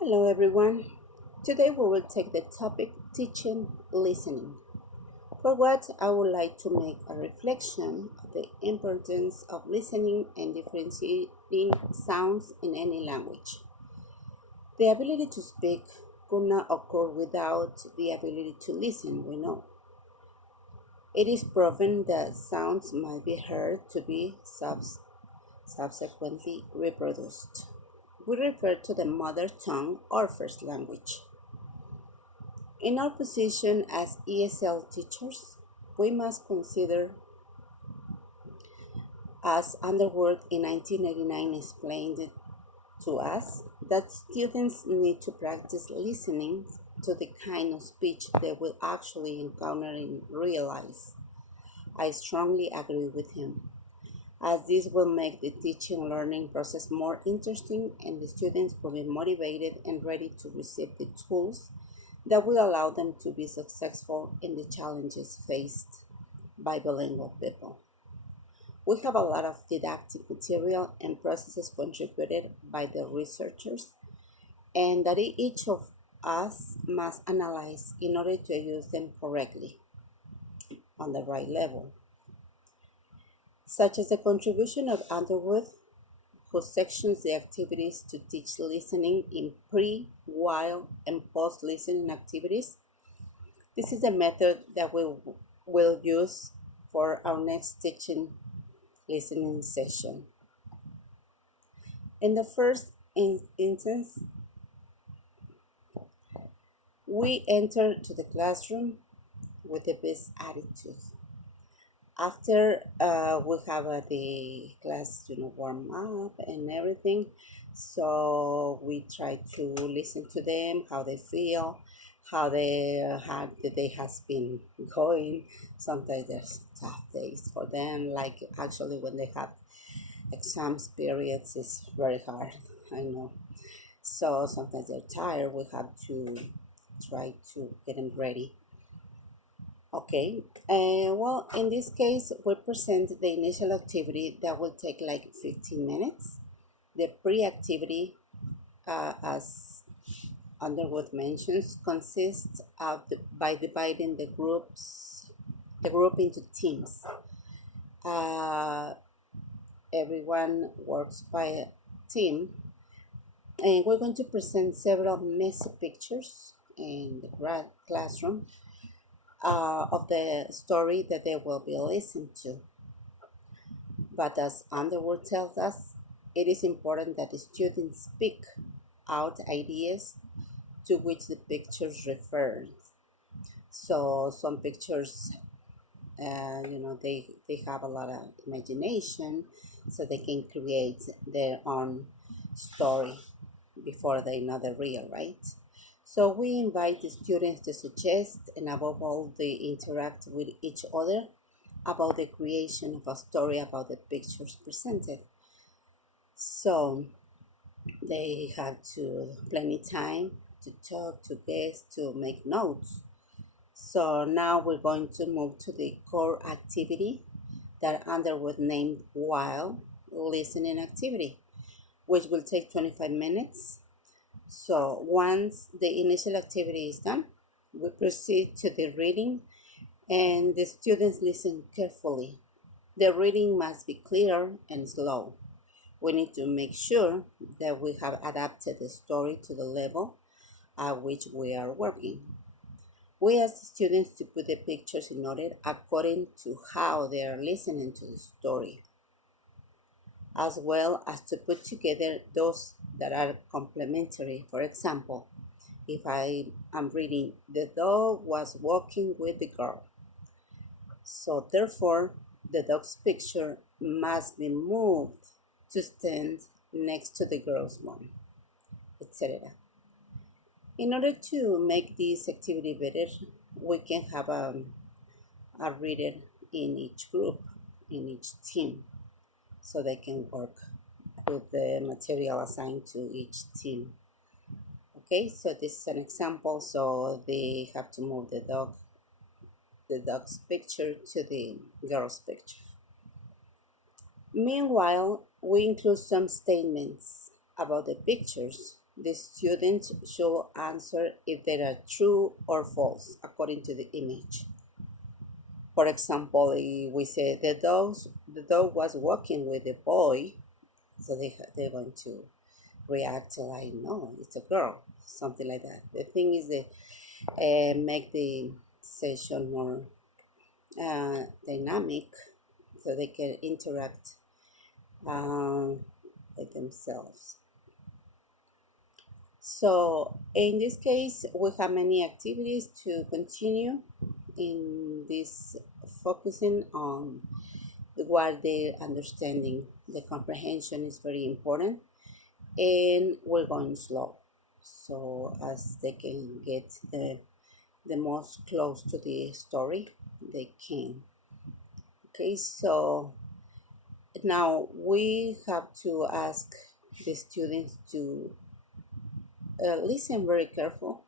Hello everyone. Today we will take the topic teaching listening. For what I would like to make a reflection of the importance of listening and differentiating sounds in any language. The ability to speak could not occur without the ability to listen, we know. It is proven that sounds might be heard to be subsequently reproduced. We refer to the mother tongue or first language. In our position as ESL teachers, we must consider, as Underwood in 1989 explained it to us, that students need to practice listening to the kind of speech they will actually encounter in real life. I strongly agree with him, as this will make the teaching and learning process more interesting and the students will be motivated and ready to receive the tools that will allow them to be successful in the challenges faced by bilingual people. We have a lot of didactic material and processes contributed by the researchers, and that each of us must analyze in order to use them correctly on the right level, such as the contribution of Underwood, who sections the activities to teach listening in pre, while, and post listening activities. This is the method that we will use for our next teaching listening session. In the first instance, we enter to the classroom with the best attitude. After we have the class, warm up and everything, so we try to listen to them, how they feel, how the day has been going. Sometimes there's tough days for them, like actually when they have exams periods, it's very hard. I know. So sometimes they're tired. We have to try to get them ready. Okay, well, in this case, we present the initial activity that will take like 15 minutes. The pre-activity, as Underwood mentions, consists of by dividing the group into teams. Uh, Everyone works by a team, and we're going to present several messy pictures in the classroom of the story that they will be listening to. But as Underwood tells us, it is important that the students speak out ideas to which the pictures refer. So some pictures, they have a lot of imagination, so they can create their own story before they know the real, right? So we invite the students to suggest and above all they interact with each other about the creation of a story about the pictures presented. So they have to plenty time to talk, to guess, to make notes. So now we're going to move to the core activity that Underwood named While Listening Activity, which will take 25 minutes. So once the initial activity is done, we proceed to the reading and the students listen carefully. The reading must be clear and slow. We need to make sure that we have adapted the story to the level at which we are working. We ask the students to put the pictures in order according to how they are listening to the story, as well as to put together those that are complementary. For example, if I am reading, the dog was walking with the girl. So therefore, the dog's picture must be moved to stand next to the girl's one, etc. In order to make this activity better, we can have a reader in each group, in each team, so they can work with the material assigned to each team. Okay, so this is an example. So they have to move the dog's picture to the girl's picture. Meanwhile, we include some statements about the pictures The students should answer if they are true or false according to the image. For example, if we say the dog was walking with the boy, so they're going to react like, no, it's a girl, something like that. The thing is that make the session more dynamic so they can interact with themselves. So in this case, we have many activities to continue in this, focusing on what they're understanding. The comprehension is very important, and we're going slow, so as they can get the most close to the story they can. Okay, so now we have to ask the students to listen very carefully,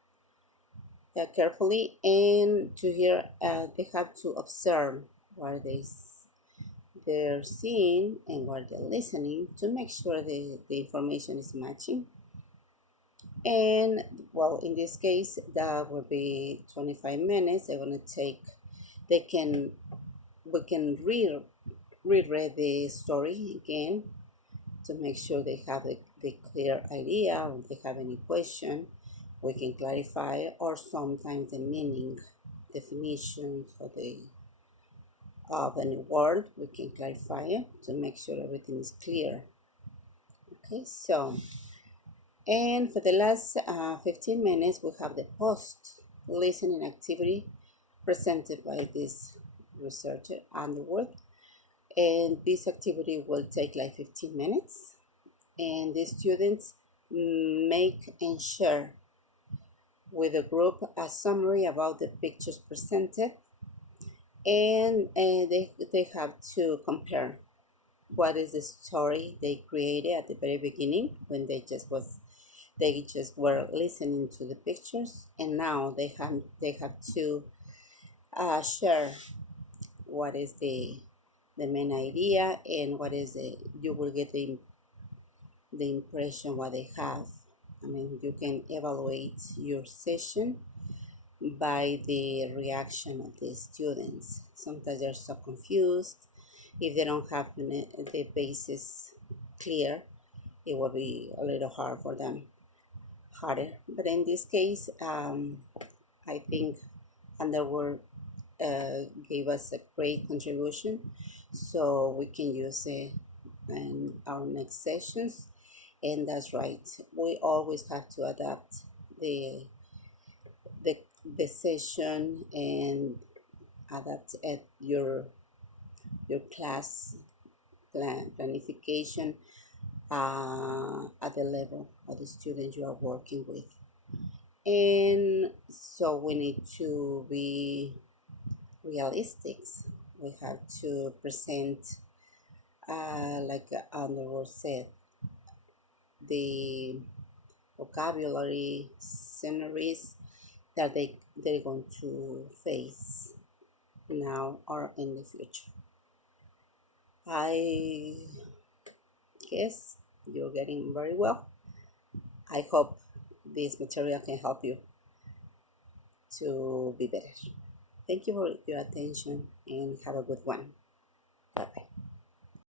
and to hear. They have to observe what they're seeing and what they're listening to make sure the information is matching. And well, in this case, that will be 25 minutes. They're gonna take. They can we can reread the story again to make sure they have the clear idea, or if they have any question, we can clarify, or sometimes the meaning, definitions of any word, we can clarify it to make sure everything is clear. Okay, so, and for the last 15 minutes, we have the post listening activity presented by this researcher, Underwood. And this activity will take like 15 minutes. And the students make and share with the group a summary about the pictures presented, and they have to compare what is the story they created at the very beginning when they just were listening to the pictures, and now they have to share what is the main idea, and what is you will get the impression what they have. I mean, you can evaluate your session by the reaction of the students. Sometimes they're so confused. If they don't have the basis clear, it will be a little hard for them, harder. But in this case, I think Underwood gave us a great contribution, so we can use it in our next sessions. And that's right, we always have to adapt the the, the session and adapt at your class planification at the level of the student you are working with. And so we need to be realistic. We have to present, like Underwood said, the vocabulary, sceneries that they're going to face now or in the future. I guess you're getting very well. I hope this material can help you to be better. Thank you for your attention and have a good one. Bye bye.